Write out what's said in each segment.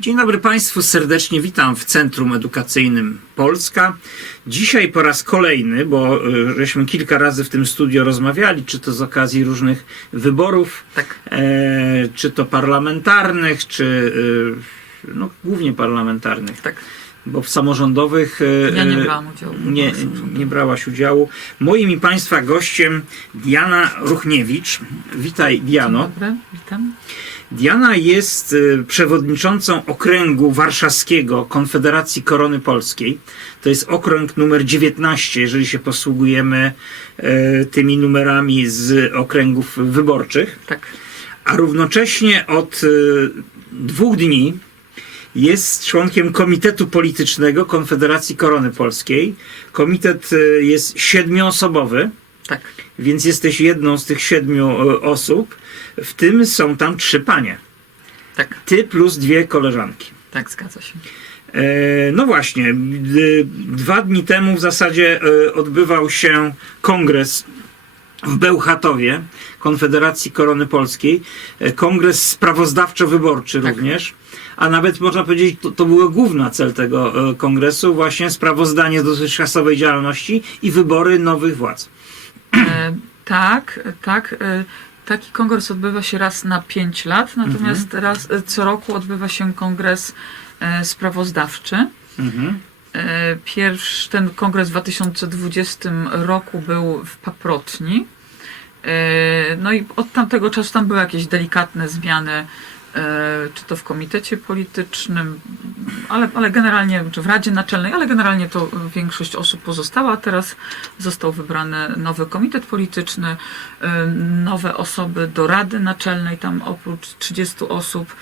Dzień dobry Państwu, serdecznie witam w Centrum Edukacyjnym Polska. Dzisiaj po raz kolejny, bo y, żeśmy kilka razy w tym studio rozmawiali, czy to z okazji różnych wyborów, Tak. e, czy to parlamentarnych, czy y, no, głównie parlamentarnych, Tak. bo w samorządowych y, Ja nie brałam udziału. nie, nie brałaś udziału. Moim i Państwa gościem Diana Ruchniewicz. Witaj Diano. Dzień dobry, witam. Diana jest y, przewodniczącą okręgu warszawskiego Konfederacji Korony Polskiej. To jest okręg numer 19, jeżeli się posługujemy y, tymi numerami z okręgów wyborczych. Tak. A równocześnie od y, dwóch dni jest członkiem Komitetu Politycznego Konfederacji Korony Polskiej. Komitet jest siedmioosobowy Tak. Więc jesteś jedną z tych siedmiu e, osób. W tym są tam trzy panie. Tak. Ty plus dwie koleżanki. Tak, zgadza się. E, No właśnie, dwa dni temu w zasadzie e, odbywał się kongres w Bełchatowie Konfederacji Korony Polskiej. Kongres sprawozdawczo-wyborczy Tak. również. A nawet można powiedzieć, to, to był główny cel tego kongresu, właśnie sprawozdanie z dotychczasowej działalności i wybory nowych władz. E, tak, tak. E, taki kongres odbywa się raz na pięć lat, natomiast raz e, co roku odbywa się kongres sprawozdawczy. Mhm. Pierwszy, ten kongres w 2020 roku był w Paprotni. No i od tamtego czasu tam były jakieś delikatne zmiany, czy to w komitecie politycznym, ale, ale generalnie, czy w Radzie Naczelnej, ale generalnie to większość osób pozostała. Teraz został wybrany nowy komitet polityczny, e, nowe osoby do Rady Naczelnej, tam oprócz 30 osób,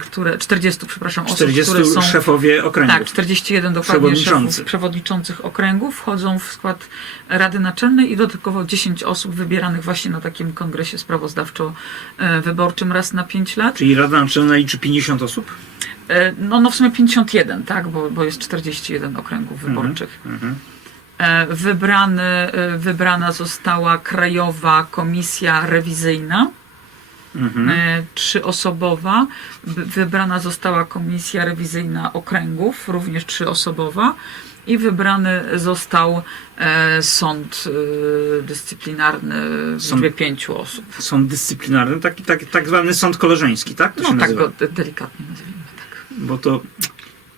które, 40, przepraszam, osób, 40 które są szefowie okręgów. tak, 41 dokładnie Przewodniczący. szefów przewodniczących okręgów wchodzą w skład Rady Naczelnej i dodatkowo 10 osób wybieranych właśnie na takim kongresie sprawozdawczo-wyborczym raz na 5 lat. Czyli Rada Naczelna liczy 50 osób? E, No, no w sumie 51, tak, bo, bo jest 41 okręgów wyborczych. Mhm. E, Wybrany, e, wybrana została Krajowa Komisja Rewizyjna. Mhm. e, trzyosobowa. Wybrana została komisja rewizyjna okręgów, również trzyosobowa. I wybrany został e, sąd e, dyscyplinarny w Sąd- liczbie pięciu osób. Sąd dyscyplinarny, taki, taki tak zwany sąd koleżeński, tak? To No tak nazywa? go de- delikatnie nazwijmy. Tak. Bo to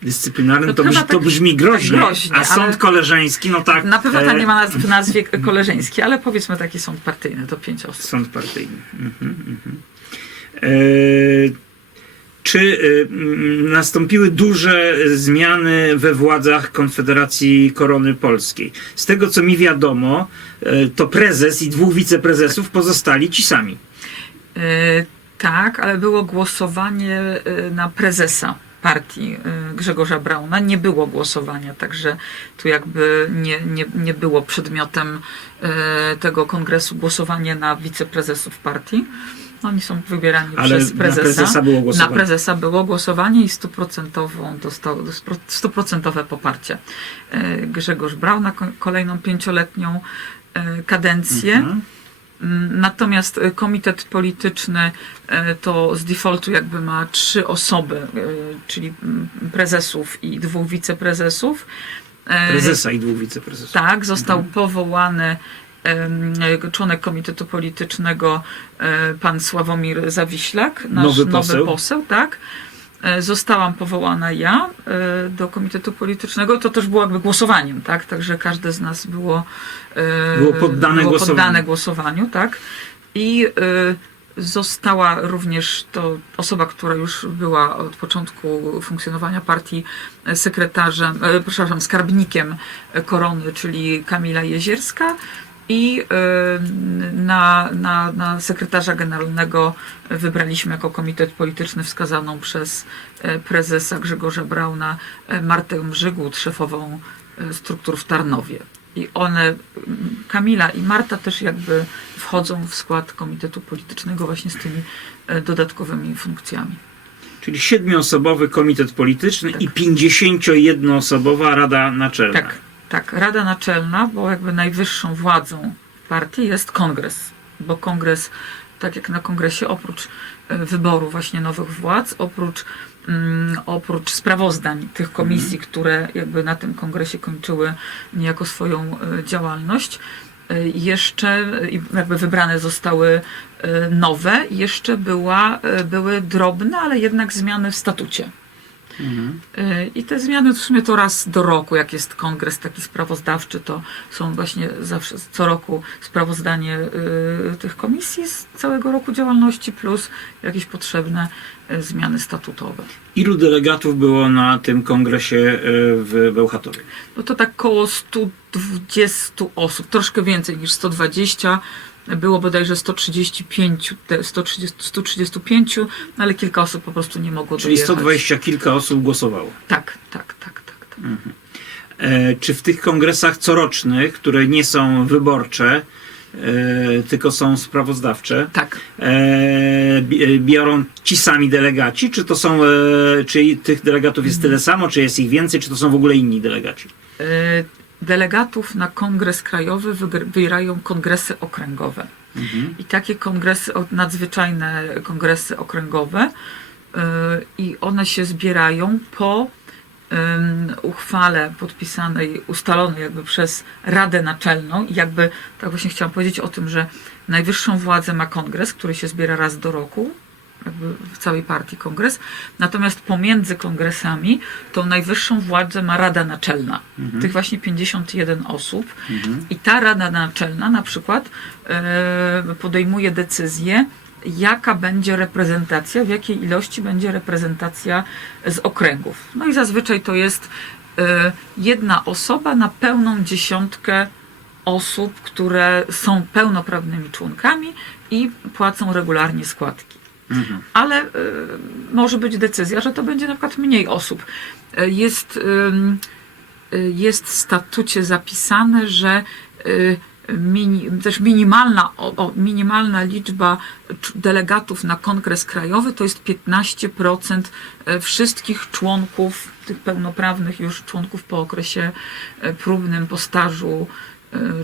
dyscyplinarny To to, chyba brzmi, to tak- brzmi groźnie, tak groźnie, a sąd koleżeński, no tak. Na pewno tam e, nie ma nazw nazwie koleżeńskiej, ale powiedzmy taki sąd partyjny, to pięć osób. Sąd partyjny. Mhm, mhm. E, czy e, nastąpiły duże zmiany we władzach Konfederacji Korony Polskiej? Z tego co mi wiadomo, to prezes i dwóch wiceprezesów pozostali ci sami. Tak, ale było głosowanie na prezesa partii e, Grzegorza Brauna. Nie było głosowania, także tu jakby nie, nie, nie było przedmiotem e, tego kongresu głosowanie na wiceprezesów partii. Oni są wybierani Ale przez na prezesa. prezesa było Na głosowanie. prezesa było głosowanie i stuprocentową dostał stuprocentowe poparcie. E, Grzegorz Braun na ko- kolejną pięcioletnią kadencję. Mhm. Natomiast y, komitet polityczny y, to z defaultu jakby ma trzy osoby, y, czyli mm, prezesów i dwóch wiceprezesów. Prezesa i dwóch wiceprezesów. Tak, został Mhm. powołany członek komitetu politycznego pan Sławomir Zawiślak, nasz Nowy nowy poseł. poseł, tak. E, Zostałam powołana ja e, do komitetu politycznego. To też było jakby głosowaniem, tak? Także każde z nas było, e, Było poddane było głosowaniu. poddane głosowaniu, tak? I została również to osoba, która już była od początku funkcjonowania partii sekretarzem, przepraszam, skarbnikiem korony, czyli Kamila Jezierska. I e, na, na, na sekretarza generalnego wybraliśmy jako komitet polityczny wskazaną przez e, prezesa Grzegorza Brauna e, Martę Mrzygłód, szefową e, struktur w Tarnowie. I one, Kamila i Marta też jakby wchodzą w skład komitetu politycznego właśnie z tymi dodatkowymi funkcjami. Czyli siedmioosobowy komitet polityczny Tak. i 51-osobowa Rada Naczelna. Tak, tak. Rada Naczelna, bo jakby najwyższą władzą partii jest kongres, bo kongres, tak jak na kongresie, oprócz e, wyboru właśnie nowych władz, oprócz, mm, oprócz sprawozdań tych komisji, które jakby na tym kongresie kończyły niejako swoją e, działalność, e, jeszcze jakby wybrane zostały nowe, jeszcze była, były drobne, ale jednak zmiany w statucie. Mhm. Y, I te zmiany w sumie to raz do roku, jak jest kongres taki sprawozdawczy, to są właśnie zawsze co roku sprawozdanie y, tych komisji z całego roku działalności plus jakieś potrzebne y, zmiany statutowe. Ilu delegatów było na tym kongresie e, w Bełchatowie? No to tak koło 120 osób, troszkę więcej niż 120. Było bodajże 135, te 130, 135, no ale kilka osób po prostu nie mogło Czyli dojechać. 120 kilka osób głosowało. Tak, tak, tak, tak. tak. E, Czy w tych kongresach corocznych, które nie są wyborcze, e, tylko są sprawozdawcze, tak. e, e, biorą ci sami delegaci, czy to są, e, czy tych delegatów jest tyle samo, czy jest ich więcej, czy to są w ogóle inni delegaci? Y, Delegatów na kongres krajowy wybierają kongresy okręgowe. Mhm. I takie kongresy, nadzwyczajne kongresy okręgowe, y, i one się zbierają po uchwale podpisanej, ustalonej jakby przez Radę Naczelną. I jakby, tak właśnie chciałam powiedzieć o tym, że najwyższą władzę ma kongres, który się zbiera raz do roku, w całej partii kongres. Natomiast pomiędzy kongresami tą najwyższą władzę ma Rada Naczelna. Tych właśnie 51 osób. Mhm. I ta Rada Naczelna na przykład e, podejmuje decyzję, jaka będzie reprezentacja, w jakiej ilości będzie reprezentacja z okręgów. No i zazwyczaj to jest e, jedna osoba na pełną dziesiątkę osób, które są pełnoprawnymi członkami i płacą regularnie składki Mhm. ale y, może być decyzja, że to będzie na przykład mniej osób. Y, Jest, y, jest w statucie zapisane, że y, mini, też minimalna, o, minimalna liczba cz- delegatów na kongres krajowy to jest 15% y, wszystkich członków, tych pełnoprawnych już członków po okresie próbnym, po stażu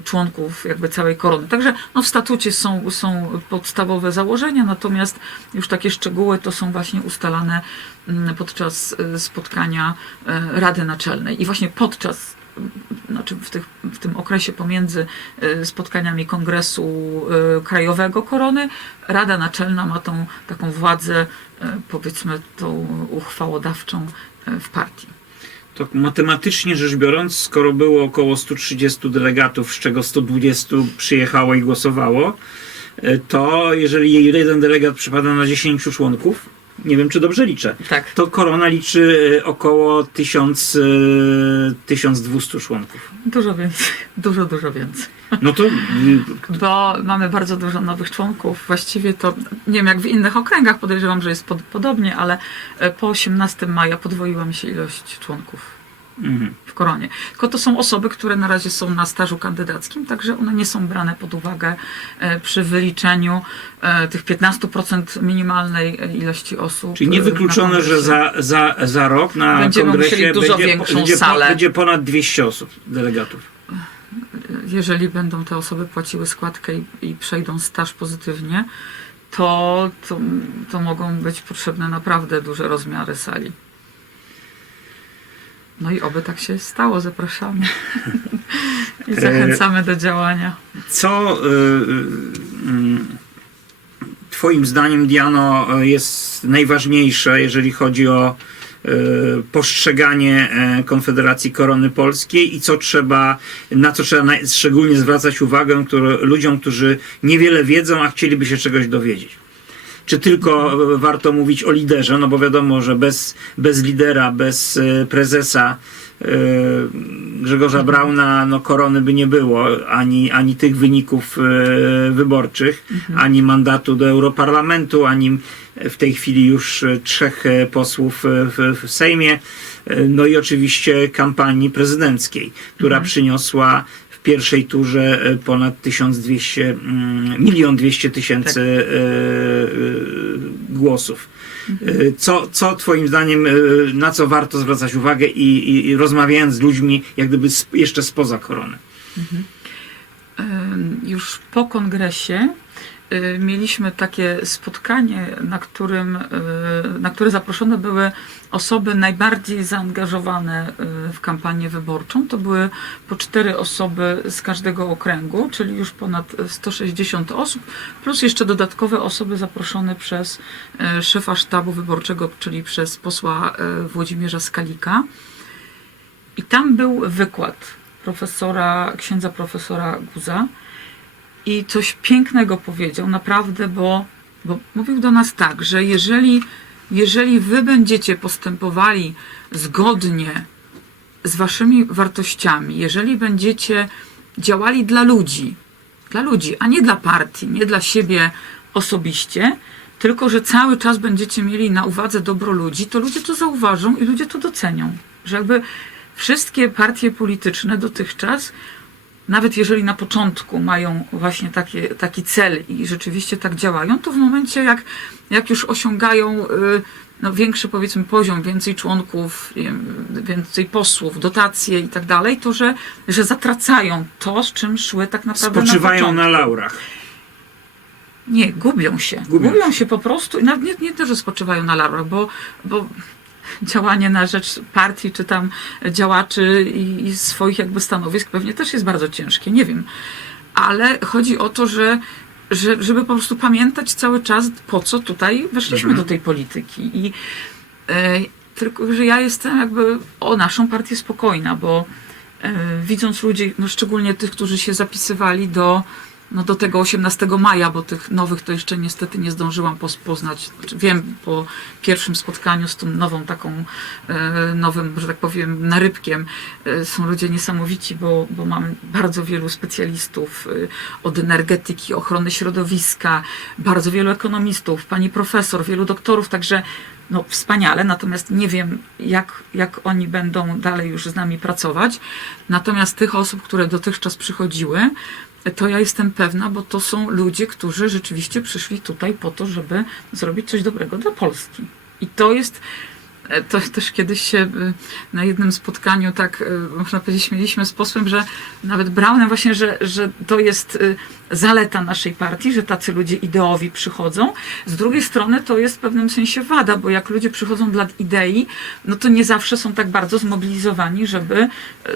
członków jakby całej korony. Także no, w statucie są, są podstawowe założenia, natomiast już takie szczegóły to są właśnie ustalane mm, podczas y, spotkania y, Rady Naczelnej. I właśnie podczas, mm, znaczy w, tych, w tym okresie pomiędzy spotkaniami Kongresu Krajowego Korony, Rada Naczelna ma tą taką władzę, powiedzmy, tą uchwałodawczą w partii. To matematycznie rzecz biorąc, skoro było około 130 delegatów, z czego 120 przyjechało i głosowało, e, to jeżeli jeden delegat przypada na 10 członków, nie wiem czy dobrze liczę, Tak. to korona liczy e, około 1000, e, 1200 członków. Dużo więcej, dużo, dużo więcej. No to y, Bo mamy bardzo dużo nowych członków. Właściwie to nie wiem, jak w innych okręgach, podejrzewam, że jest pod, podobnie, ale e, po 18 maja podwoiła mi się ilość członków. W koronie. Tylko to są osoby, które na razie są na stażu kandydackim, także one nie są brane pod uwagę e, przy wyliczeniu e, tych 15% minimalnej ilości osób. Czyli niewykluczone, że za, za, za rok na Będziemy kongresie dużo będzie, większą będzie, salę. będzie ponad 200 osób, delegatów. jeżeli będą te osoby płaciły składkę i, i przejdą staż pozytywnie, to, to, to mogą być potrzebne naprawdę duże rozmiary sali. No i oby tak się stało, zapraszamy. I zachęcamy do działania. Co y, y, mm, Twoim zdaniem, Diano, y, jest najważniejsze, jeżeli chodzi o y, postrzeganie e, Konfederacji Korony Polskiej i co trzeba, na co trzeba szczególnie zwracać uwagę które, ludziom, którzy niewiele wiedzą, a chcieliby się czegoś dowiedzieć? Czy tylko e, warto mówić o liderze? No bo wiadomo, że bez, bez lidera, bez e, prezesa e, Grzegorza Brauna no, korony by nie było, ani, ani tych wyników wyborczych, ani mandatu do Europarlamentu, ani w tej chwili już trzech posłów w, w Sejmie, no i oczywiście kampanii prezydenckiej, która przyniosła w pierwszej turze e, ponad 1200, mm, milion 200 tysięcy e, e, głosów. Co, co Twoim zdaniem, na co warto zwracać uwagę i, i, i rozmawiając z ludźmi, jak gdyby jeszcze spoza korony? Ym, Już po kongresie mieliśmy takie spotkanie, na, którym, y, na które zaproszone były osoby najbardziej zaangażowane y, w kampanię wyborczą. To były po cztery osoby z każdego okręgu, czyli już ponad 160 osób, plus jeszcze dodatkowe osoby zaproszone przez y, szefa sztabu wyborczego, czyli przez posła y, Włodzimierza Skalika. I tam był wykład profesora, księdza profesora Guza i coś pięknego powiedział, naprawdę, bo, bo mówił do nas tak, że jeżeli, jeżeli wy będziecie postępowali zgodnie z waszymi wartościami, jeżeli będziecie działali dla ludzi, dla ludzi, a nie dla partii, nie dla siebie osobiście, tylko że cały czas będziecie mieli na uwadze dobro ludzi, to ludzie to zauważą i ludzie to docenią. Że jakby wszystkie partie polityczne dotychczas, nawet jeżeli na początku mają właśnie takie, taki cel i rzeczywiście tak działają, to w momencie jak, jak już osiągają y, no, większy powiedzmy poziom, więcej członków, wiem, więcej posłów, dotacje i tak dalej, to że, że zatracają to, z czym szły tak naprawdę na Spoczywają początku. na laurach. Nie, gubią się. Gubią Gubią, się. po prostu. I nawet nie, nie to, że spoczywają na laurach, bo, bo działanie na rzecz partii, czy tam działaczy i, i swoich jakby stanowisk pewnie też jest bardzo ciężkie. Nie wiem. Ale chodzi o to, że, że żeby po prostu pamiętać cały czas, po co tutaj weszliśmy Mhm. do tej polityki. I e, tylko, że ja jestem jakby o naszą partię spokojna, bo e, widząc ludzi, no szczególnie tych, którzy się zapisywali do, no do tego 18 maja, bo tych nowych to jeszcze niestety nie zdążyłam poznać. Znaczy, wiem po pierwszym spotkaniu z tą nową taką, e, nowym, że tak powiem, narybkiem, e, są ludzie niesamowici, bo, bo mamy bardzo wielu specjalistów e, od energetyki, ochrony środowiska, bardzo wielu ekonomistów, pani profesor, wielu doktorów, także no, wspaniale, natomiast nie wiem, jak, jak oni będą dalej już z nami pracować. Natomiast tych osób, które dotychczas przychodziły, to ja jestem pewna, bo to są ludzie, którzy rzeczywiście przyszli tutaj po to, żeby zrobić coś dobrego dla Polski. I to jest. E, To też kiedyś się e, na jednym spotkaniu tak, e, można powiedzieć, śmieliśmy z posłem, że nawet Braunem właśnie, że, że to jest zaleta naszej partii, że tacy ludzie ideowi przychodzą. Z drugiej strony to jest w pewnym sensie wada, bo jak ludzie przychodzą dla idei, no to nie zawsze są tak bardzo zmobilizowani, żeby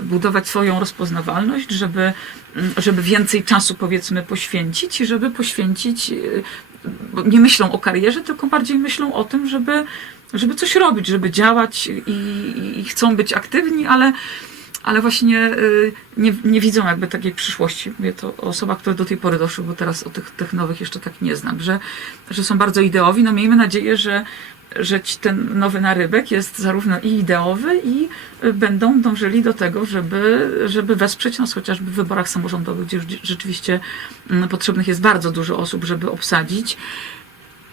budować swoją rozpoznawalność, żeby, mm, żeby więcej czasu powiedzmy poświęcić i żeby poświęcić, nie myślą o karierze, tylko bardziej myślą o tym, żeby, żeby coś robić, żeby działać i, i- chcą być aktywni, ale ale właśnie y, nie, nie widzą jakby takiej przyszłości. Mówię to o osobach, które do tej pory doszły, bo teraz o tych, tych nowych jeszcze tak nie znam, że, że są bardzo ideowi. No miejmy nadzieję, że, że ten nowy narybek jest zarówno i ideowy, i y, będą dążyli do tego, żeby, żeby wesprzeć nas chociażby w wyborach samorządowych, gdzie rzeczywiście mm, potrzebnych jest bardzo dużo osób, żeby obsadzić.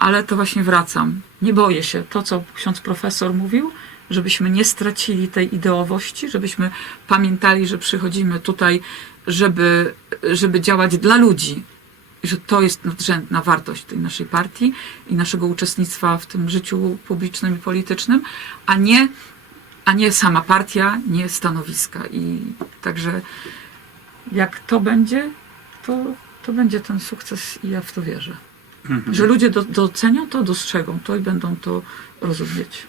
Ale to właśnie wracam. Nie boję się. To, co ksiądz profesor mówił, żebyśmy nie stracili tej ideowości, żebyśmy pamiętali, że przychodzimy tutaj, żeby, żeby działać dla ludzi. Że to jest nadrzędna wartość tej naszej partii i naszego uczestnictwa w tym życiu publicznym i politycznym, a nie, a nie sama partia, nie stanowiska. I także jak to będzie, to, to będzie ten sukces i ja w to wierzę. Mhm. Że ludzie do, docenią to, dostrzegą to i będą to rozumieć.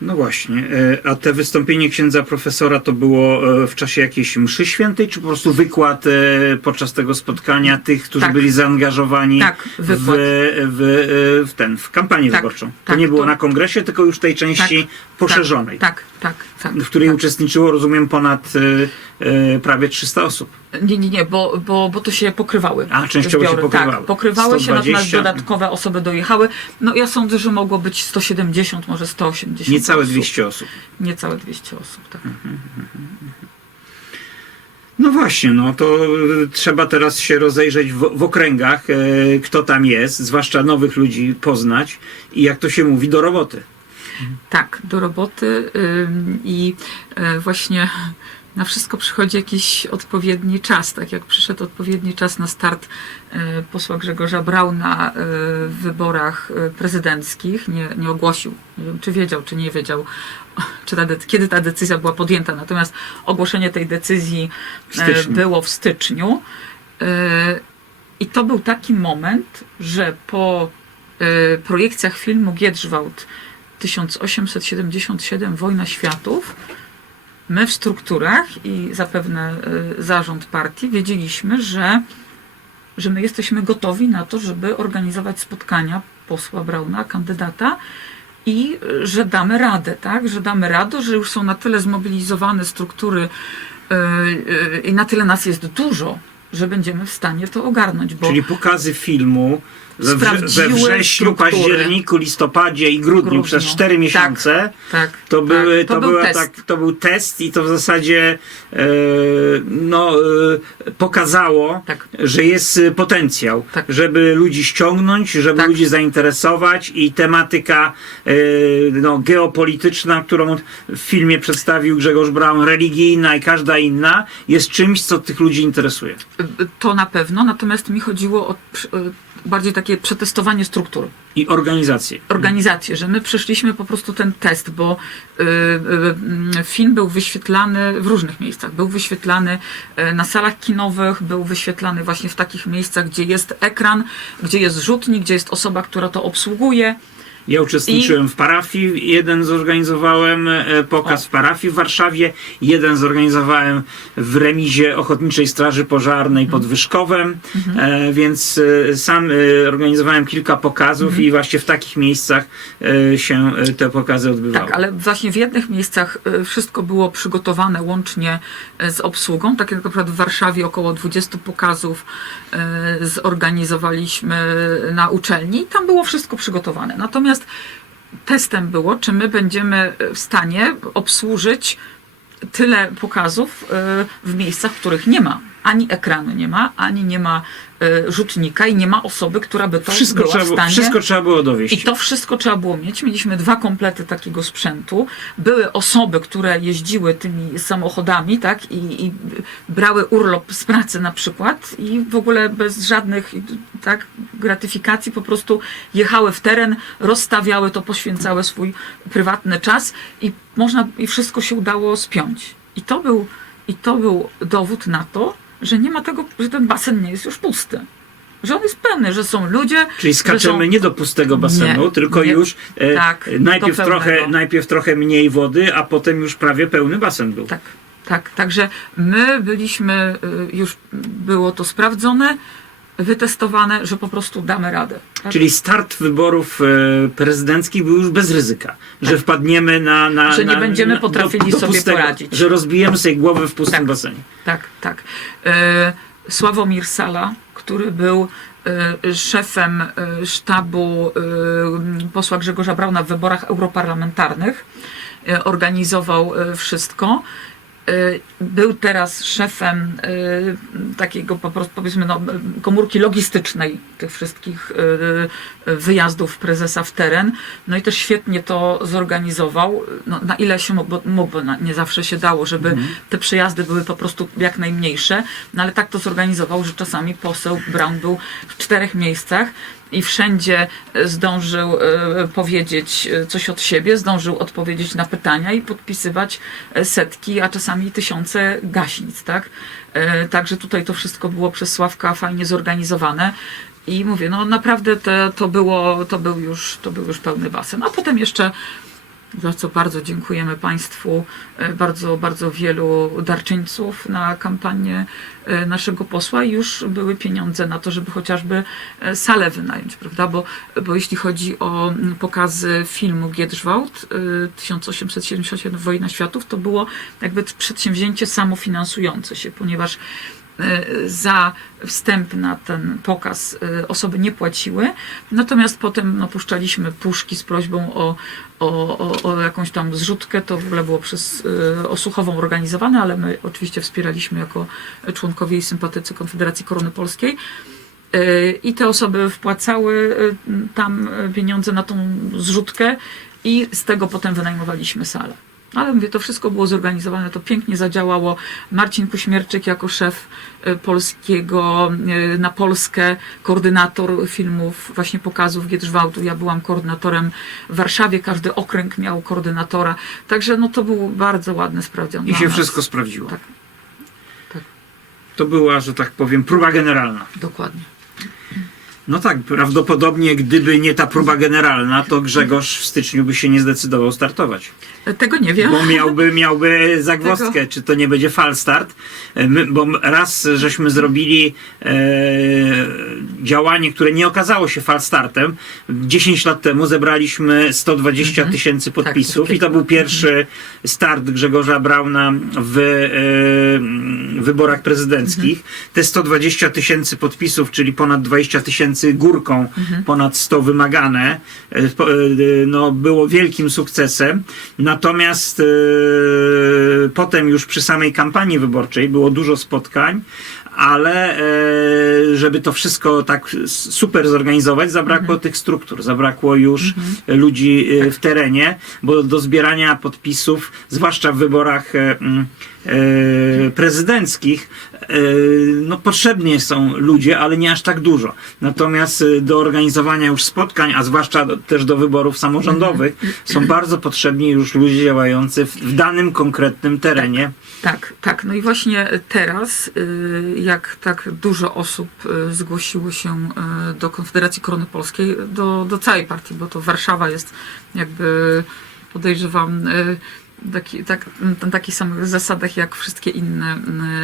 No właśnie. E, A te wystąpienie księdza profesora to było e, w czasie jakiejś mszy świętej, czy po prostu wykład e, podczas tego spotkania tych, którzy Tak. byli zaangażowani Tak, w, w, w ten, w kampanię Tak, wyborczą? To tak, nie było to- na kongresie, tylko już tej części poszerzonej, Tak, tak, tak. w której tak. uczestniczyło, rozumiem, ponad prawie 300 osób. Nie, nie, nie, bo, bo, bo to się pokrywały. A, częściowo się zbiory. pokrywały. Tak, pokrywały się, 120. natomiast dodatkowe osoby dojechały. No ja sądzę, że mogło być 170, może 180 Niecałe osób. 200 osób. Niecałe 200 osób, tak. No właśnie, no to y, trzeba teraz się rozejrzeć w, w okręgach, e, kto tam jest, zwłaszcza nowych ludzi poznać i jak to się mówi, do roboty. Tak, do roboty i y, właśnie na wszystko przychodzi jakiś odpowiedni czas, tak jak przyszedł odpowiedni czas na start y, posła Grzegorza Brauna y, w wyborach y, prezydenckich. Nie, nie ogłosił, nie wiem czy wiedział, czy nie wiedział, czy ta, kiedy ta decyzja była podjęta. Natomiast ogłoszenie tej decyzji W było w styczniu. I to był taki moment, że po projekcjach filmu Giedrzwałt 1877 Wojna Światów my w strukturach i zapewne y, zarząd partii wiedzieliśmy, że, że my jesteśmy gotowi na to, żeby organizować spotkania posła Brauna, kandydata i y, że damy radę, tak? Że damy radę, że już są na tyle zmobilizowane struktury y, i na tyle nas jest dużo, że będziemy w stanie to ogarnąć, bo Czyli pokazy filmu we, wrze- we wrześniu, struktury. październiku, listopadzie i grudniu, Grudniu. przez cztery miesiące tak, to, tak, były, to, był była test. tak, to był test i to w zasadzie e, no, e, pokazało, Tak. że jest e, potencjał, Tak. żeby ludzi ściągnąć, żeby Tak. ludzi zainteresować i tematyka e, no, geopolityczna, którą w filmie przedstawił Grzegorz Braun, religijna i każda inna, jest czymś, co tych ludzi interesuje. To na pewno, natomiast mi chodziło o y, bardziej takie przetestowanie struktur, I organizację. organizację, że my przeszliśmy po prostu ten test, bo y, y, y, film był wyświetlany w różnych miejscach. Był wyświetlany na salach kinowych, był wyświetlany właśnie w takich miejscach, gdzie jest ekran, gdzie jest rzutnik, gdzie jest osoba, która to obsługuje. Ja uczestniczyłem w parafii, jeden zorganizowałem e, pokaz O. w parafii w Warszawie, jeden zorganizowałem w remizie Ochotniczej Straży Pożarnej pod Wyszkowem, e, więc e, sam e, organizowałem kilka pokazów i właśnie w takich miejscach się te pokazy odbywały. Tak, ale właśnie w jednych miejscach wszystko było przygotowane łącznie z obsługą. Tak jak na przykład w Warszawie około 20 pokazów zorganizowaliśmy na uczelni i tam było wszystko przygotowane. Natomiast testem było, czy my będziemy w stanie obsłużyć tyle pokazów y, w miejscach, w których nie ma ani ekranu nie ma, ani nie ma y, rzutnika i nie ma osoby, która by to Wszystko była trzeba, w stanie wszystko trzeba było dowieść. i to wszystko trzeba było mieć. Mieliśmy dwa komplety takiego sprzętu. Były osoby, które jeździły tymi samochodami, tak, i, i brały urlop z pracy na przykład i w ogóle bez żadnych tak, gratyfikacji po prostu jechały w teren, rozstawiały to, poświęcały swój prywatny czas i można, i wszystko się udało spiąć. I to był, i to był dowód na to, że nie ma tego, że ten basen nie jest już pusty. Że on jest pełny, że są ludzie. Czyli skaczemy są- nie do pustego basenu, Nie, tylko nie. już e, Tak, najpierw, trochę, najpierw trochę mniej wody, a potem już prawie pełny basen był. Tak, tak. Także my byliśmy, y, już było to sprawdzone, wytestowane, że po prostu damy radę. Tak? Czyli start wyborów e, prezydenckich był już bez ryzyka, że wpadniemy na. na Tak. Że nie na, będziemy na, potrafili sobie poradzić. Że rozbijemy sobie głowę w pustym Tak. basenie. Tak, tak. E, Sławomir Sala, który był e, szefem sztabu posła Grzegorza Brauna w wyborach europarlamentarnych, organizował wszystko. E, Był teraz szefem e, takiego po prostu powiedzmy no, komórki logistycznej tych wszystkich e, wyjazdów prezesa w teren. No i też świetnie to zorganizował. No, na ile się mógł, mógł, nie zawsze się dało, żeby te przejazdy były po prostu jak najmniejsze. No ale tak to zorganizował, że czasami poseł Brown był w czterech miejscach i wszędzie zdążył e, powiedzieć e, coś od siebie, zdążył odpowiedzieć na pytania i podpisywać e, setki, a czasami tysiące gaśnic, tak? Także tutaj to wszystko było przez Sławka fajnie zorganizowane. I mówię, no naprawdę te, to, było, to, był już, to był już pełny basen. A potem jeszcze za co bardzo dziękujemy Państwu, e, bardzo, bardzo wielu darczyńców na kampanię e, naszego posła i już były pieniądze na to, żeby chociażby e, salę wynająć, prawda? Bo, bo jeśli chodzi o pokazy filmu Giedrzwałt e, 1877 Wojna Światów, to było jakby przedsięwzięcie samofinansujące się, ponieważ za wstęp na ten pokaz e, osoby nie płaciły, natomiast potem no, puszczaliśmy puszki z prośbą o, o, o, o jakąś tam zrzutkę, to w ogóle było przez e, Osuchową organizowane, ale my oczywiście wspieraliśmy jako członkowie i sympatycy Konfederacji Korony Polskiej. E, I te osoby wpłacały e, tam e, pieniądze na tą zrzutkę i z tego potem wynajmowaliśmy salę. Ale mówię, to wszystko było zorganizowane, to pięknie zadziałało. Marcin Kuśmierczyk jako szef e, polskiego e, na Polskę, koordynator filmów, właśnie pokazów Giedrzwałtu. Ja byłam koordynatorem w Warszawie, każdy okręg miał koordynatora. Także no to był bardzo ładny sprawdzian. I się nas. wszystko sprawdziło. Tak, tak, To była, że tak powiem, próba generalna. dokładnie. No tak, prawdopodobnie gdyby nie ta próba generalna, to Grzegorz w styczniu by się nie zdecydował startować. Tego nie wiem. Bo miałby, miałby zagwozdkę, Tego- czy to nie będzie falstart. My, bo raz żeśmy zrobili e, działanie, które nie okazało się falstartem. 10 lat temu zebraliśmy 120 Mhm. tysięcy Tak, podpisów coś i to był pierwszy start Grzegorza Brauna w e, wyborach prezydenckich. Mhm. Te 120 tysięcy podpisów, czyli ponad 20 tysięcy górką, Mhm. ponad 100 wymagane, e, e, no, było wielkim sukcesem. Natomiast e, potem już przy samej kampanii wyborczej było dużo spotkań, ale e, żeby to wszystko tak super zorganizować, zabrakło tych struktur, zabrakło już ludzi e, w terenie, bo do zbierania podpisów, zwłaszcza w wyborach prezydenckich, e, no potrzebni są ludzie, ale nie aż tak dużo. Natomiast e, do organizowania już spotkań, a zwłaszcza też do wyborów samorządowych, są bardzo potrzebni już ludzie działający w, w danym konkretnym terenie. Tak, tak. No i właśnie teraz, y, jak tak dużo osób y, zgłosiło się y, do Konfederacji Korony Polskiej, do, do całej partii, bo to Warszawa jest jakby, podejrzewam, taki, tak, na takich samych zasadach jak wszystkie inne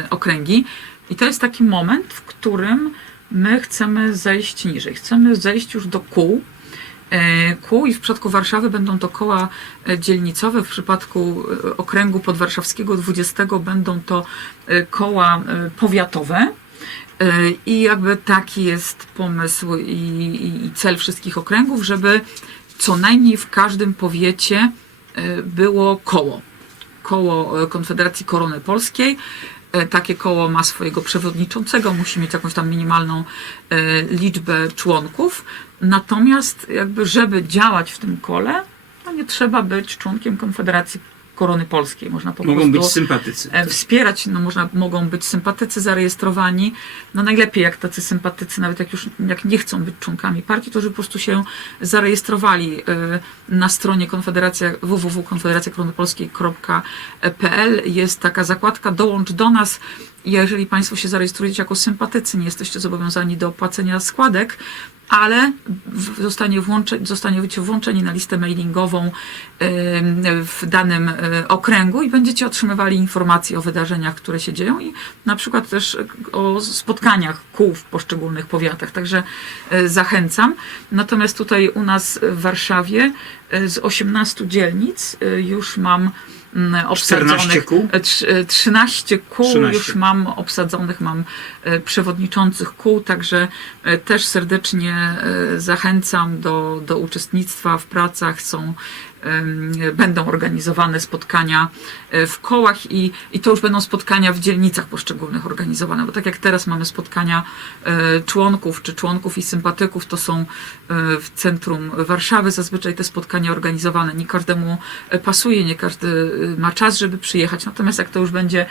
okręgi. I to jest taki moment, w którym my chcemy zejść niżej. Chcemy zejść już do kół, e, kół i w przypadku Warszawy będą to koła e, dzielnicowe, w przypadku e, okręgu podwarszawskiego 20 będą to koła powiatowe. I jakby taki jest pomysł i, i, cel wszystkich okręgów, żeby co najmniej w każdym powiecie było koło. Koło e, Konfederacji Korony Polskiej. E, Takie koło ma swojego przewodniczącego, musi mieć jakąś tam minimalną e, liczbę członków. Natomiast jakby, żeby działać w tym kole, to nie trzeba być członkiem Konfederacji Korony Polskiej. Można po Mogą prostu być sympatycy. e, wspierać, no można, mogą być sympatycy zarejestrowani. No najlepiej jak tacy sympatycy, nawet jak już jak nie chcą być członkami partii, to żeby po prostu się zarejestrowali e, na stronie Konfederacja www.konfederacjakoronopolskiej.pl jest taka zakładka dołącz do nas. Jeżeli Państwo się zarejestrujecie jako sympatycy, nie jesteście zobowiązani do opłacenia składek, ale zostanie, włącze, zostaniecie włączeni na listę mailingową w danym e, okręgu i będziecie otrzymywali informacje o wydarzeniach, które się dzieją i na przykład też o spotkaniach kół w poszczególnych powiatach. Także e, zachęcam. Natomiast tutaj u nas w Warszawie e, z 18 dzielnic już mam 14 obsadzonych kół? e, trz- e, 13 kół 13. już mam obsadzonych, mam e, przewodniczących kół, także e, też serdecznie e, zachęcam do, do uczestnictwa w pracach. Są, będą organizowane spotkania e, w kołach i, i to już będą spotkania w dzielnicach poszczególnych organizowane, bo tak jak teraz mamy spotkania e, członków czy członków i sympatyków, to są e, w centrum Warszawy zazwyczaj te spotkania organizowane. Nie każdemu pasuje, nie każdy ma czas, żeby przyjechać. Natomiast jak to już będzie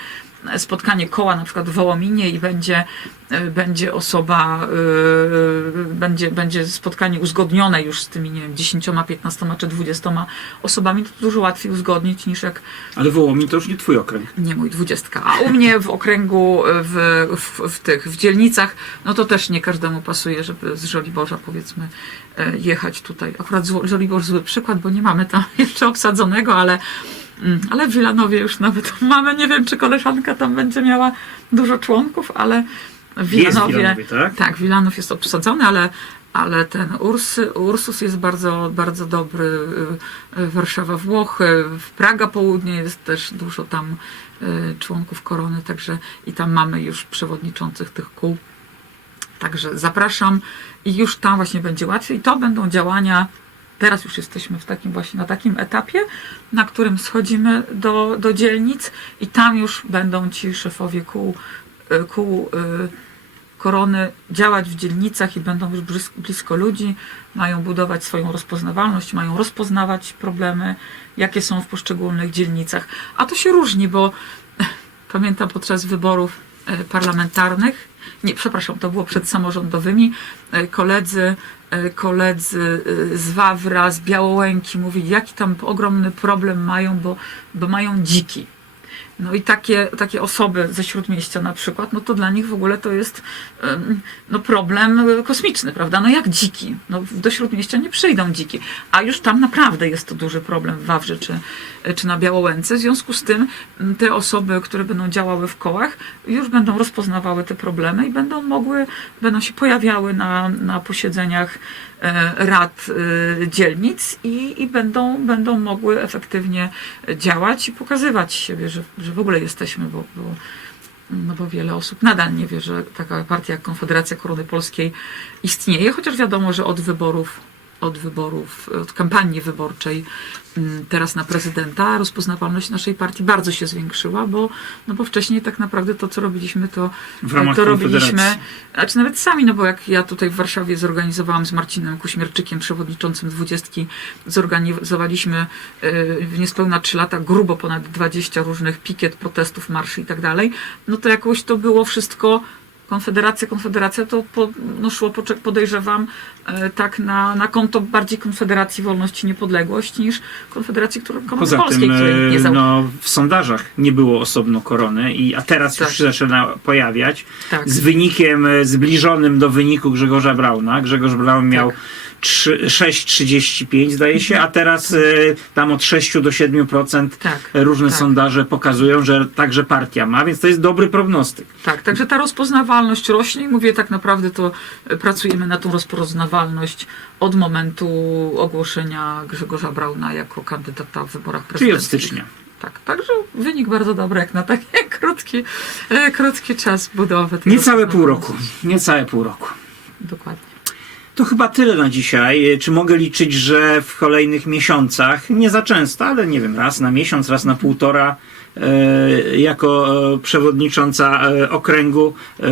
spotkanie koła na przykład w Wołominie i będzie, e, będzie osoba, e, będzie, będzie spotkanie uzgodnione już z tymi, nie wiem, 10, 15 czy 20 osobami, to dużo łatwiej uzgodnić niż jak Ale Wołomin to już nie twój okręg. nie mój dwudziestka. A u mnie w okręgu, w, w, w tych, w dzielnicach, no to też nie każdemu pasuje, żeby z Żoliborza powiedzmy e, jechać tutaj. Akurat Żoliborz zły przykład, bo nie mamy tam jeszcze obsadzonego, ale, ale w Wilanowie już nawet mamy. Nie wiem, czy koleżanka tam będzie miała dużo członków, ale w Wilanowie... Wilanowie, tak? Tak, Wilanów jest obsadzony, ale, ale ten Urs, Ursus jest bardzo, bardzo dobry. Y, y, Warszawa, Włochy, w Praga Południe jest też dużo tam y, członków korony, także i tam mamy już przewodniczących tych kół. Także zapraszam i już tam właśnie będzie łatwiej. To będą działania. Teraz już jesteśmy w takim właśnie na takim etapie, na którym schodzimy do, do dzielnic i tam już będą ci szefowie kół, y, kół y, korony działać w dzielnicach i będą już blisko ludzi, mają budować swoją rozpoznawalność, mają rozpoznawać problemy, jakie są w poszczególnych dzielnicach. A to się różni, bo pamiętam podczas wyborów e, parlamentarnych, nie, przepraszam, to było przed samorządowymi, e, koledzy, e, koledzy e, z Wawra, z Białołęki mówili, jaki tam ogromny problem mają, bo, bo mają dziki. No i takie, takie osoby ze śródmieścia na przykład, no to dla nich w ogóle to jest no problem kosmiczny, prawda? No jak dziki. No do śródmieścia nie przyjdą dziki. A już tam naprawdę jest to duży problem w Wawrze czy, czy na Białołęce. W związku z tym m, te osoby, które będą działały w kołach, już będą rozpoznawały te problemy i będą mogły, będą się pojawiały na, na posiedzeniach e, rad e, dzielnic i, i będą, będą mogły efektywnie działać i pokazywać siebie, że, że w ogóle jesteśmy, bo, bo, no bo wiele osób nadal nie wie, że taka partia jak Konfederacja Korony Polskiej istnieje, chociaż wiadomo, że od wyborów, od wyborów, od kampanii wyborczej mm, teraz na prezydenta. Rozpoznawalność naszej partii bardzo się zwiększyła, bo, no bo wcześniej tak naprawdę to, co robiliśmy, to, W ramach to robiliśmy, znaczy nawet sami, no bo jak ja tutaj w Warszawie zorganizowałam z Marcinem Kuśmierczykiem, przewodniczącym dwudziestki, zorganizowaliśmy y, w niespełna trzy lata grubo ponad 20 różnych pikiet, protestów, marszy i tak dalej, no to jakoś to było wszystko Konfederacja, Konfederacja to po, no szło, podejrzewam, e, tak na, na konto bardziej Konfederacji Wolność i Niepodległość niż Konfederacji Korony Poza Polskiej, tym której nie e, no, w sondażach nie było osobno korony, i, a teraz już Tak. się zaczyna pojawiać. tak. Z wynikiem e, zbliżonym do wyniku Grzegorza Brauna. Grzegorz Braun miał Tak. trzy- 6,35 zdaje się, a teraz e, tam od 6 do 7% Tak, różne tak. sondaże pokazują, że także partia ma, więc to jest dobry prognostyk. Tak, także ta rozpoznawalność rośnie i mówię tak naprawdę to e, pracujemy na tą rozpoznawalność od momentu ogłoszenia Grzegorza Brauna jako kandydata w wyborach Czyli od prezydenckich. stycznia. Tak, także wynik bardzo dobry jak na taki krótki, e, krótki czas budowy. Niecałe pół roku. Niecałe pół roku. Dokładnie. To chyba tyle na dzisiaj. Czy mogę liczyć, że w kolejnych miesiącach, nie za często, ale nie wiem, raz na miesiąc, raz na półtora, e, jako e, przewodnicząca e, okręgu e,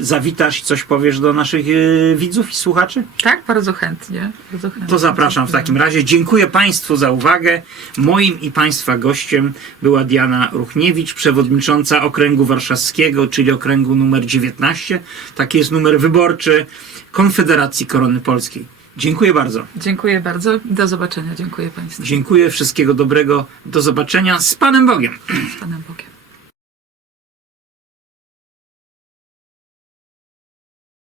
zawitasz i coś powiesz do naszych e, widzów i słuchaczy? Tak, bardzo chętnie. Bardzo chętnie. To zapraszam w takim razie. Dziękuję Państwu za uwagę. Moim i Państwa gościem była Diana Ruchniewicz, przewodnicząca okręgu warszawskiego, czyli okręgu numer 19. Taki jest numer wyborczy Konfederacji Korony Polskiej. Dziękuję bardzo. Dziękuję bardzo. Do zobaczenia. Dziękuję Państwu. Dziękuję. Wszystkiego dobrego. Do zobaczenia. Z Panem Bogiem. Z Panem Bogiem.